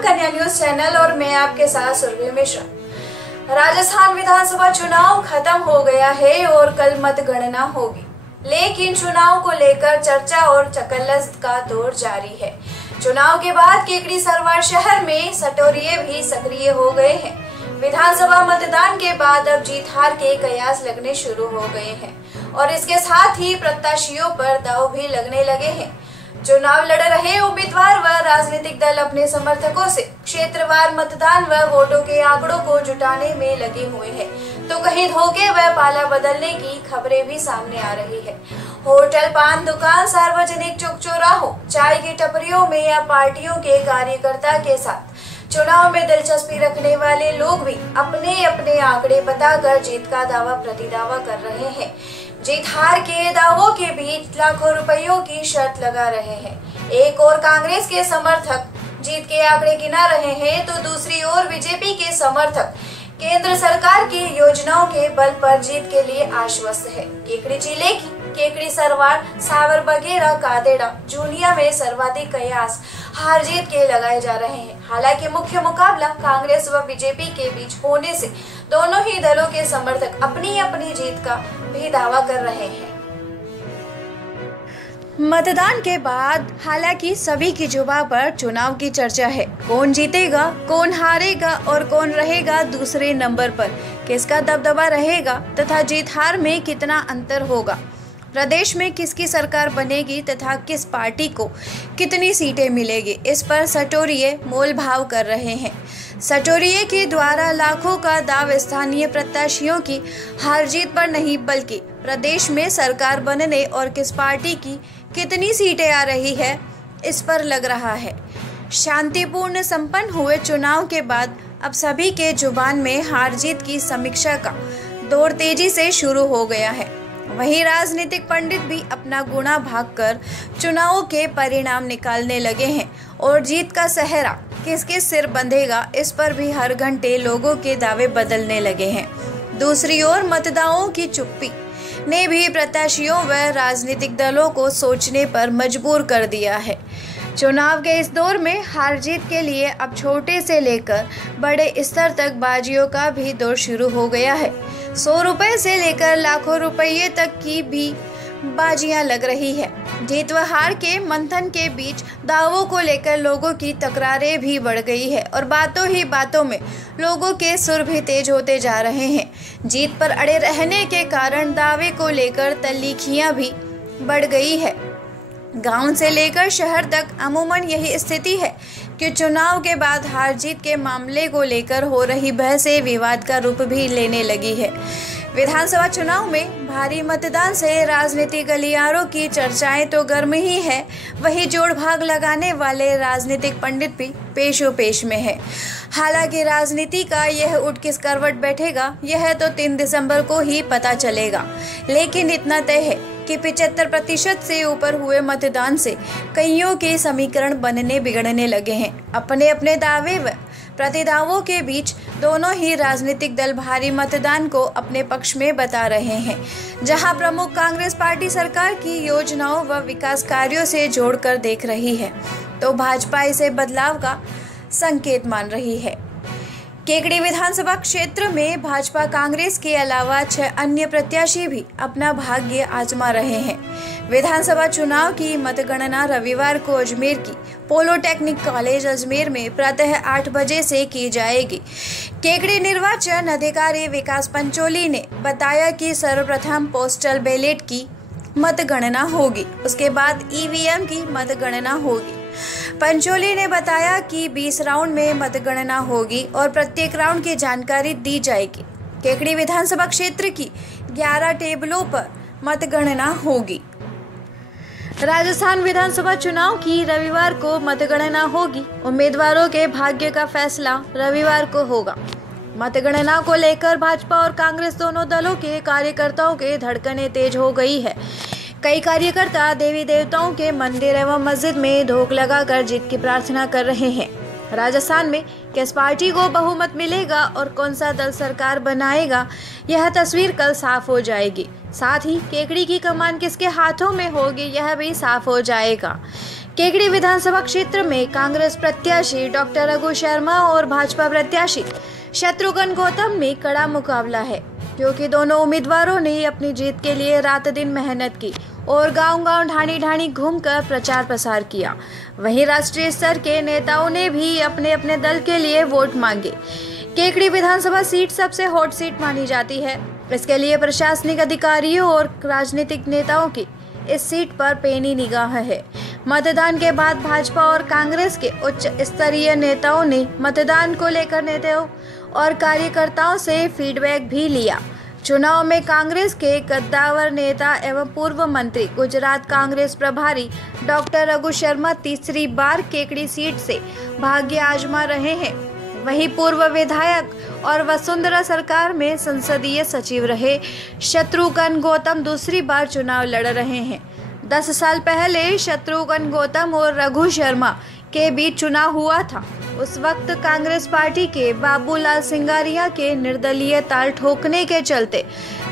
कन्या news channel और मैं आपके साथ सुरभि मिश्रा। राजस्थान विधानसभा चुनाव खत्म हो गया है और कल मतगणना होगी, लेकिन चुनाव को लेकर चर्चा और चकल्लस का दौर जारी है। चुनाव के बाद केकड़ी सरवार शहर में सटोरिये भी सक्रिय हो गए हैं। विधानसभा मतदान के बाद अब जीत हार के कयास लगने शुरू हो गए हैं और इसके साथ ही प्रत्याशियों पर दांव भी लगने लगे हैं। चुनाव लड़ रहे उम्मीदवार व राजनीतिक दल अपने समर्थकों से क्षेत्रवार मतदान व वोटों के आंकड़ों को जुटाने में लगे हुए हैं, तो कहीं धोखे व पाला बदलने की खबरें भी सामने आ रही है। होटल, पान दुकान, सार्वजनिक चौक चौराहों, चाय की टपरियों में या पार्टियों के कार्यकर्ता के साथ चुनाव में दिलचस्पी रखने वाले लोग भी अपने अपने आंकड़े बताकर जीत का दावा प्रतिदावा कर रहे हैं। जीत हार के दावों के बीच लाखों रुपयों की शर्त लगा रहे हैं। एक और कांग्रेस के समर्थक जीत के आंकड़े गिना रहे हैं, तो दूसरी ओर बीजेपी के समर्थक केंद्र सरकार की योजनाओं के बल पर जीत के लिए आश्वस्त है। केकड़ी जिले की केकड़ी सरवार, सावर बगेरा, कादेड़ा, जूनिया में सर्वाधिक कयास हार जीत के लगाए जा रहे हैं। हालांकि मुख्य मुकाबला कांग्रेस व बीजेपी के बीच होने से दोनों ही दलों के समर्थक अपनी अपनी जीत का भी दावा कर रहे हैं। मतदान के बाद हालांकि सभी की जुबान पर चुनाव की चर्चा है। कौन जीतेगा, कौन हारेगा और कौन रहेगा दूसरे नंबर पर, किसका दबदबा रहेगा तथा जीत हार में कितना अंतर होगा, प्रदेश में किसकी सरकार बनेगी तथा किस पार्टी को कितनी सीटें मिलेगी, इस पर सटोरिये मोल भाव कर रहे हैं। सटोरिये के द्वारा लाखों का दाव स्थानीय प्रत्याशियों की हार जीत पर नहीं, बल्कि प्रदेश में सरकार बनने और किस पार्टी की कितनी सीटें आ रही है इस पर लग रहा है। शांतिपूर्ण संपन्न हुए चुनाव के बाद अब सभी के जुबान में हार जीत की समीक्षा का दौर तेजी से शुरू हो गया है। वहीं राजनीतिक पंडित भी अपना गुणा भागकर चुनावों के परिणाम निकालने लगे हैं और जीत का सेहरा किसके सिर बंधेगा इस पर भी हर घंटे लोगों के दावे बदलने लगे हैं। दूसरी ओर मतदाताओं की चुप्पी ने भी प्रत्याशियों व राजनीतिक दलों को सोचने पर मजबूर कर दिया है। चुनाव के इस दौर में हार जीत के लिए अब छोटे से लेकर बड़े स्तर तक बाजियों का भी दौर शुरू हो गया है। 100 रुपए से लेकर लाखों रुपये तक की भी बाजियां लग रही है। जीत व हार के मंथन के बीच दावों को लेकर लोगों की तकरारें भी बढ़ गई है और बातों ही बातों में लोगों के सुर भी तेज होते जा रहे हैं। जीत पर अड़े रहने के कारण दावे को लेकर तल्लीखियां भी बढ़ गई है। गांव से लेकर शहर तक अमूमन यही स्थिति है कि चुनाव के बाद हार जीत के मामले को लेकर हो रही बहसें विवाद का रूप भी लेने लगी है। विधानसभा चुनाव में भारी मतदान से राजनीतिक गलियारों की चर्चाएं तो गर्म ही है, वही जोड़ भाग लगाने वाले राजनीतिक पंडित भी पेशो पेश में है। हालांकि राजनीति का यह उठ किस करवट बैठेगा यह तो 3 दिसंबर को ही पता चलेगा, लेकिन इतना तय है कि 75% से ऊपर हुए मतदान से कईयों के समीकरण बनने बिगड़ने लगे हैं। अपने अपने दावे व प्रतिदावों के बीच दोनों ही राजनीतिक दल भारी मतदान को अपने पक्ष में बता रहे हैं। जहां प्रमुख कांग्रेस पार्टी सरकार की योजनाओं व विकास कार्यों से जोड़कर देख रही है, तो भाजपा इसे बदलाव का संकेत मान रही है। केकड़ी विधानसभा क्षेत्र में भाजपा कांग्रेस के अलावा 6 अन्य प्रत्याशी भी अपना भाग्य आजमा रहे हैं। विधानसभा चुनाव की मतगणना रविवार को अजमेर की पॉलिटेक्निक कॉलेज अजमेर में प्रातः 8 बजे से की जाएगी। केकड़ी निर्वाचन अधिकारी विकास पंचोली ने बताया कि सर्वप्रथम पोस्टल बैलेट की मतगणना होगी, उसके बाद ईवीएम की मतगणना होगी। पंचोली ने बताया कि 20 राउंड में मतगणना होगी और प्रत्येक राउंड की जानकारी दी जाएगी। केकड़ी विधानसभा क्षेत्र की 11 टेबलों पर मतगणना होगी। राजस्थान विधानसभा चुनाव की रविवार को मतगणना होगी। उम्मीदवारों के भाग्य का फैसला रविवार को होगा। मतगणना को लेकर भाजपा और कांग्रेस दोनों दलों के कार्यकर्ताओं के धड़कनें तेज हो गई है। कई कार्यकर्ता देवी देवताओं के मंदिर एवं मस्जिद में धूप लगाकर जीत की प्रार्थना कर रहे हैं। राजस्थान में किस पार्टी को बहुमत मिलेगा और कौन सा दल सरकार बनाएगा, यह तस्वीर कल साफ हो जाएगी। साथ ही केकड़ी की कमान किसके हाथों में होगी, यह भी साफ हो जाएगा। केकड़ी विधानसभा क्षेत्र में कांग्रेस प्रत्याशी डॉक्टर रघु शर्मा और भाजपा प्रत्याशी शत्रुघ्न गौतम में कड़ा मुकाबला है, क्योंकि दोनों उम्मीदवारों ने अपनी जीत के लिए रात दिन मेहनत की और गांव-गांव ढाणी-ढाणी घूमकर प्रचार प्रसार किया। वहीं राष्ट्रीय स्तर के नेताओं ने भी अपने अपने दल के लिए वोट मांगे। केकड़ी विधानसभा सीट सबसे हॉट सीट मानी जाती है। इसके लिए प्रशासनिक अधिकारियों और राजनीतिक नेताओं की इस सीट पर पैनी निगाह है। मतदान के बाद भाजपा और कांग्रेस के उच्च स्तरीय नेताओं ने मतदान को लेकर नेताओं और कार्यकर्ताओं से फीडबैक भी लिया। चुनाव में कांग्रेस के कद्दावर नेता एवं पूर्व मंत्री गुजरात कांग्रेस प्रभारी डॉक्टर रघु शर्मा तीसरी बार केकड़ी सीट से भाग्य आजमा रहे हैं। वहीं पूर्व विधायक और वसुंधरा सरकार में संसदीय सचिव रहे शत्रुघ्न गौतम दूसरी बार चुनाव लड़ रहे हैं। 10 साल पहले शत्रुघ्न गौतम और रघु शर्मा के बीच चुनाव हुआ था। उस वक्त कांग्रेस पार्टी के बाबूलाल सिंगारिया के निर्दलीय ताल ठोकने के चलते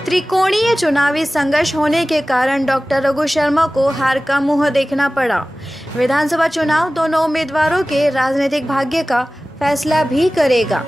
त्रिकोणीय चुनावी संघर्ष होने के कारण डॉक्टर रघु शर्मा को हार का मुंह देखना पड़ा। विधानसभा चुनाव दोनों उम्मीदवारों के राजनीतिक भाग्य का फैसला भी करेगा।